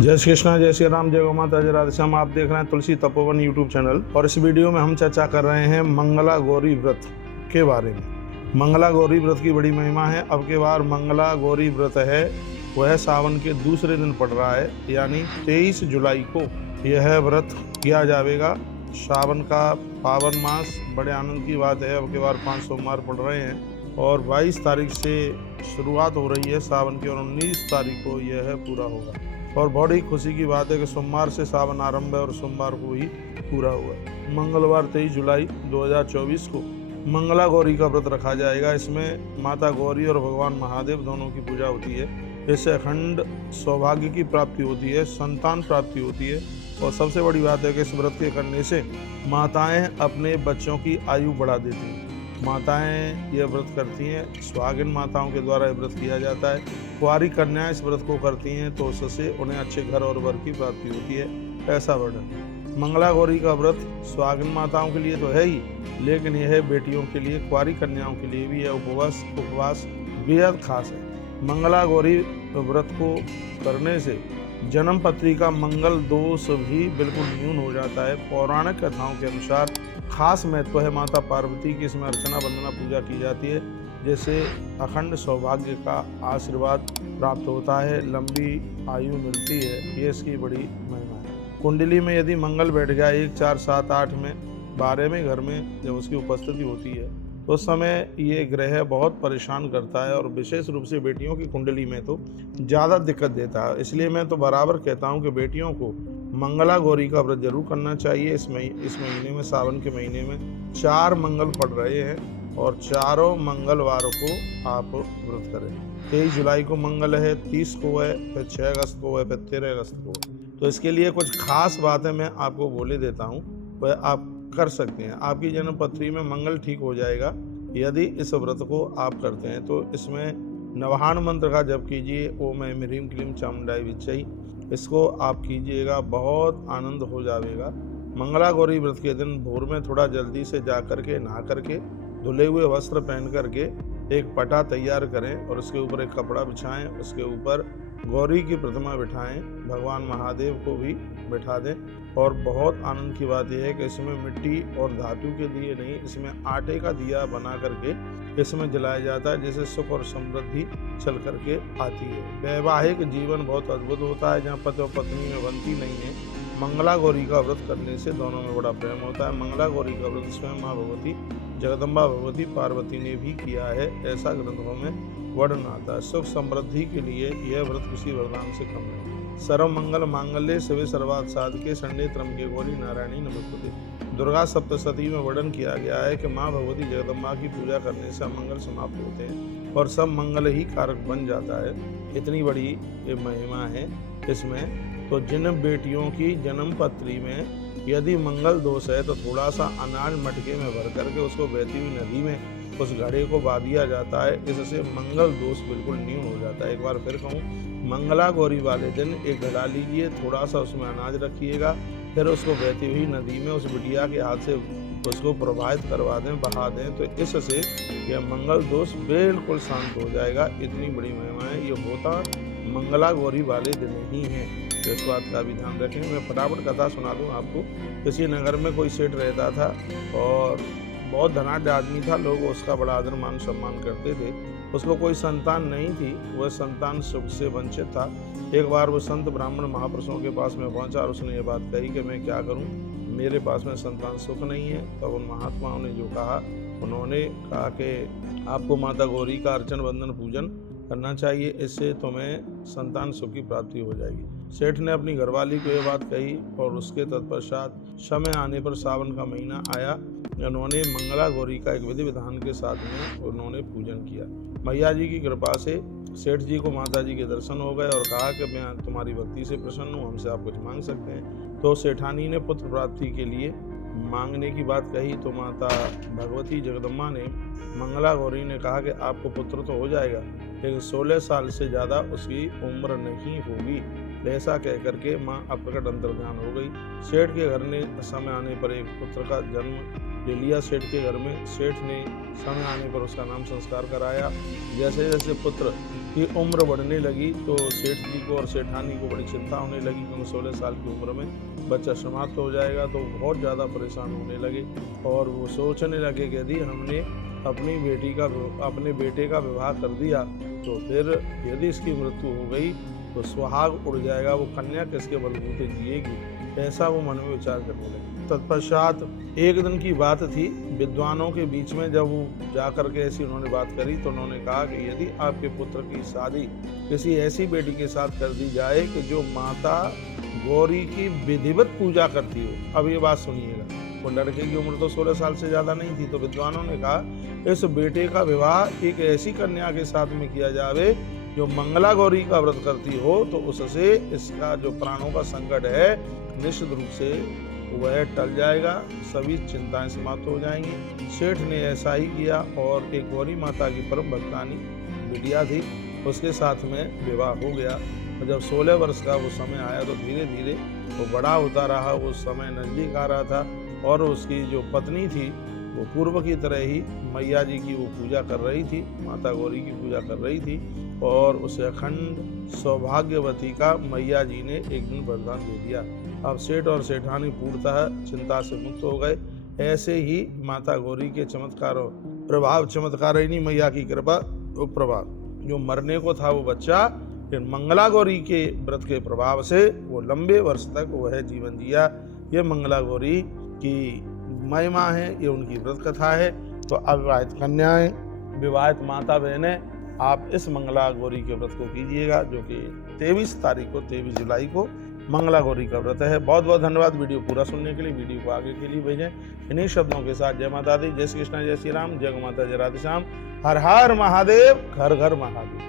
जय श्री कृष्णा, जय श्री राम, जय गौ माता, जय राधे श्याम। आप देख रहे हैं तुलसी तपोवन यूट्यूब चैनल और इस वीडियो में हम चर्चा कर रहे हैं मंगला गौरी व्रत के बारे में। मंगला गौरी व्रत की बड़ी महिमा है। अब के बार मंगला गौरी व्रत है वह सावन के दूसरे दिन पड़ रहा है, यानी 23 जुलाई को यह व्रत किया जाएगा। सावन का पावन मास, बड़े आनंद की बात है। अब के बार 5 सोमवार पड़ रहे हैं और 22 तारीख से शुरुआत हो रही है सावन की और 19 तारीख को यह पूरा होगा। और बड़ी खुशी की बात है कि सोमवार से सावन आरंभ है और सोमवार को ही पूरा हुआ। मंगलवार 23 जुलाई 2024 को मंगला गौरी का व्रत रखा जाएगा। इसमें माता गौरी और भगवान महादेव दोनों की पूजा होती है। इससे अखंड सौभाग्य की प्राप्ति होती है, संतान प्राप्ति होती है। और सबसे बड़ी बात है कि इस व्रत के करने से माताएं अपने बच्चों की आयु बढ़ा देती हैं। माताएं यह व्रत करती हैं, सुहागिन माताओं के द्वारा यह व्रत किया जाता है। कुंवारी कन्याएं इस व्रत को करती हैं तो उससे उन्हें अच्छे घर और वर की प्राप्ति होती है, ऐसा वर्णन। मंगला गौरी का व्रत सुहागिन माताओं के लिए तो है ही, लेकिन यह बेटियों के लिए, कुंवारी कन्याओं के लिए भी यह उपवास बेहद खास है। मंगला गौरी व्रत को करने से जन्म पत्री का मंगल दोष भी बिल्कुल न्यून हो जाता है। पौराणिक कथाओं के अनुसार खास महत्व है माता पार्वती की इसमें अर्चना वंदना पूजा की जाती है, जिससे अखंड सौभाग्य का आशीर्वाद प्राप्त होता है, लंबी आयु मिलती है। ये इसकी बड़ी महिमा है। कुंडली में यदि मंगल बैठ गया 1, 4, 7, 8 में 12वें घर में जब उसकी उपस्थिति होती है तो उस समय ये ग्रह बहुत परेशान करता है और विशेष रूप से बेटियों की कुंडली में तो ज़्यादा दिक्कत देता है। इसलिए मैं तो बराबर कहता हूँ कि बेटियों को मंगला गौरी का व्रत जरूर करना चाहिए। इस महीने में, सावन के महीने में 4 मंगल पड़ रहे हैं और चारों मंगलवारों को आप व्रत करें। 23 जुलाई को मंगल है, 30 को है, फिर 6 अगस्त को है, फिर 13 अगस्त को है। तो इसके लिए कुछ खास बातें मैं आपको बोले देता हूँ, वह आप कर सकते हैं। आपकी जन्म पत्री में मंगल ठीक हो जाएगा यदि इस व्रत को आप करते हैं। तो इसमें नवहान मंत्र का जप कीजिए, ओम ऐं ह्रीं क्लीं चामुंडाय विच्चै। इसको आप कीजिएगा, बहुत आनंद हो जाएगा। मंगला गौरी व्रत के दिन भोर में थोड़ा जल्दी से जा करके नहा करके धुले हुए वस्त्र पहन करके एक पटा तैयार करें और उसके ऊपर एक कपड़ा बिछाएं। उसके ऊपर गौरी की प्रतिमा बिठाएं, भगवान महादेव को भी बिठा दें। और बहुत आनंद की बात यह है कि इसमें मिट्टी और धातु के दिए नहीं, इसमें आटे का दिया बना करके इसमें जलाया जाता है, जिससे सुख और समृद्धि चल करके आती है। वैवाहिक जीवन बहुत अद्भुत होता है। जहाँ पति और पत्नी में बनती नहीं है, मंगला गौरी का व्रत करने से दोनों में बड़ा प्रेम होता है। मंगला गौरी का व्रत स्वयं माँ भगवती जगदम्बा भगवती पार्वती ने भी किया है, ऐसा ग्रंथों में वर्णन आता है। सुख समृद्धि के लिए यह व्रत किसी वरदान से कम नहीं। सर्व मंगल मांगल्ये शिवे सर्वार्थ साधके शरण्ये त्र्यंबके गौरी नारायणी नमोस्तुते। दुर्गा सप्तशती में वर्णन किया गया है कि माँ भगवती जगदम्बा की पूजा करने से अमंगल समाप्त होते हैं और सब मंगल ही कारक बन जाता है। इतनी बड़ी ये महिमा है इसमें। तो जिन बेटियों की जन्म पत्री में यदि मंगल दोष है तो थोड़ा सा अनाज मटके में भर करके उसको बहती हुई नदी में उस घड़े को बहा दिया जाता है। इससे मंगल दोष बिल्कुल न्यून हो जाता है। एक बार फिर कहूँ, मंगला गौरी वाले दिन एक घड़ा लीजिए, थोड़ा सा उसमें अनाज रखिएगा, फिर उसको बहती हुई नदी में उस बिटिया के हाथ से उसको प्रवाहित करवा दें, बहा दें, तो इससे यह मंगल दोष बिल्कुल शांत हो जाएगा। इतनी बड़ी महिमा है। ये होता मंगला गौरी वाले दिन ही है, तो इस बात का भी ध्यान रखें। मैं फटाफट कथा सुना दूँ आपको। किसी नगर में कोई सेठ रहता था और बहुत धनाढ्य आदमी था। लोग उसका बड़ा आदर मान सम्मान करते थे। उसको कोई संतान नहीं थी, वह संतान सुख से वंचित था। एक बार वो संत ब्राह्मण महापुरुषों के पास में पहुंचा और उसने ये बात कही कि मैं क्या करूं, मेरे पास में संतान सुख नहीं है। तब उन महात्माओं ने जो कहा, उन्होंने कहा कि आपको माता गौरी का अर्चन वंदन पूजन करना चाहिए, इससे तुम्हें संतान सुख की प्राप्ति हो जाएगी। सेठ ने अपनी घरवाली को ये बात कही और उसके तत्पश्चात समय आने पर सावन का महीना आया। उन्होंने मंगला गौरी का एक विधि विधान के साथ में उन्होंने पूजन किया। मैया जी की कृपा से सेठ जी को माता जी के दर्शन हो गए और कहा कि मैं तुम्हारी भक्ति से प्रसन्न हूँ, हमसे आप कुछ मांग सकते हैं। तो सेठानी ने पुत्र प्राप्ति के लिए मांगने की बात कही तो माता भगवती जगदम्बा ने, मंगला गौरी ने कहा कि आपको पुत्र तो हो जाएगा, लेकिन 16 साल से ज़्यादा उसकी उम्र नहीं होगी। ऐसा कह करके माँ अप्रकट अंतर्ध्यान हो गई। सेठ के घर ने समय आने पर एक पुत्र का जन्म ले लिया सेठ के घर में। सेठ ने समय आने पर उसका नाम संस्कार कराया। जैसे जैसे पुत्र की उम्र बढ़ने लगी तो सेठ जी को और सेठानी को बड़ी चिंता होने लगी, क्योंकि 16 साल की उम्र में बच्चा समाप्त हो जाएगा, तो बहुत ज़्यादा परेशान होने लगे। और वो सोचने लगे कि यदि हमने अपने बेटे का विवाह कर दिया तो फिर यदि इसकी मृत्यु हो गई तो सुहाग उड़ जाएगा, वो कन्या किसके बलबूते जिएगी, ऐसा वो मन में विचार करने लगे। तत्पश्चात एक दिन की बात थी, विद्वानों के बीच में जब वो जाकर के ऐसी उन्होंने बात करी तो उन्होंने कहा कि यदि आपके पुत्र की शादी किसी ऐसी बेटी के साथ कर दी जाए कि जो माता गौरी की विधिवत पूजा करती हो। अब ये बात सुनिएगा, वो लड़के की उम्र तो 16 साल से ज़्यादा नहीं थी, तो विद्वानों ने कहा इस बेटे का विवाह एक ऐसी कन्या के साथ में किया जावे जो मंगला गौरी का व्रत करती हो, तो उससे इसका जो प्राणों का संकट है निश्चित रूप से वह टल जाएगा, सभी चिंताएं समाप्त हो जाएंगी। सेठ ने ऐसा ही किया और एक गौरी माता की परम भक्तानी बिटिया थी, उसके साथ में विवाह हो गया। और जब 16 वर्ष का वो समय आया तो धीरे धीरे वो बड़ा होता रहा, वो समय नज़दीक आ रहा था और उसकी जो पत्नी थी वो पूर्व की तरह ही मैया जी की वो पूजा कर रही थी, माता गौरी की पूजा कर रही थी। और उसे अखंड सौभाग्यवती का मैया जी ने एक दिन वरदान दे दिया। अब सेठ और सेठानी पूर्णतः चिंता से मुक्त हो गए। ऐसे ही माता गौरी के चमत्कारिणी मैया की कृपा वो प्रभाव, जो मरने को था वो बच्चा फिर मंगला गौरी के व्रत के प्रभाव से वो लंबे वर्ष तक वह जीवन जिया। ये मंगला गौरी की महिमा है, ये उनकी व्रत कथा है। तो अविवाहित कन्याएं, विवाहित माता बहनें, आप इस मंगला गौरी के व्रत को कीजिएगा, जो कि 23 जुलाई को मंगला गौरी का व्रत है। बहुत बहुत धन्यवाद वीडियो पूरा सुनने के लिए। वीडियो को आगे के लिए भेजें। इन्हीं शब्दों के साथ जय माता दी, जय श्री कृष्ण, जय श्री राम, जय माता, जय राधे श्याम, हर हर महादेव, घर घर महादेव।